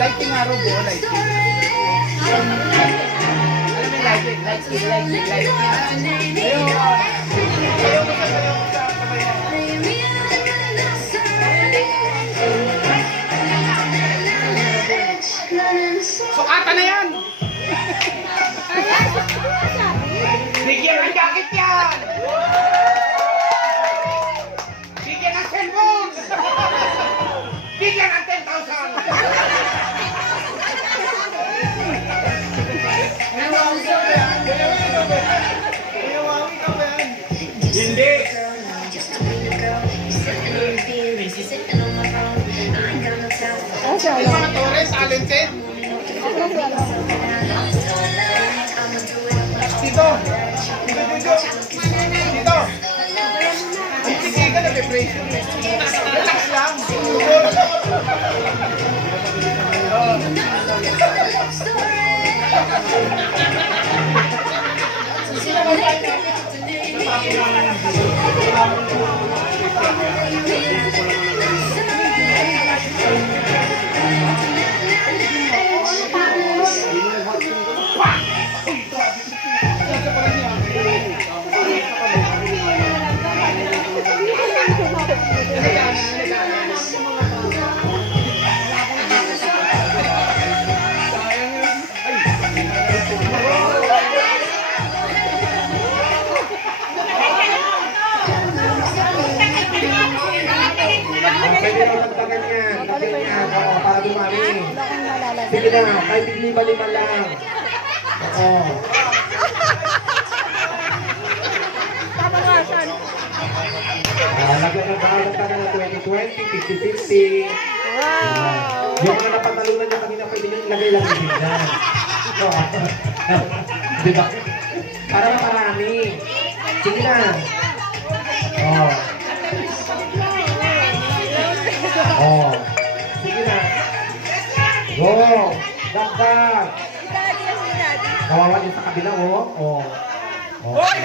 Lighting araw po, lighting. Alam mo yung lighting. Ayaw mo sa sukatan na yan! Bigyan ng jacket yan! Bigyan ng cellphone! Bigyan ng 10,000! Hindi! Yung mga tore, talented! Dito! Dito! Ang titigan na depression. Relax lang! Pwede na magtagal yan. Tagal yan. Oo, para dumami. Sige na, kahit lima-lima lang. Oo. Lagyan ng tagal na 2020, 50-50. Wow! Yung mga napatalunan niya kanina, pwede nyo ilagay lang yung higdan. Diba? Para maparami. Sige na. Oo. Oh. Sige na. Go. Dagdag. Kawawa din sa kabila, oh. Oh. Oh.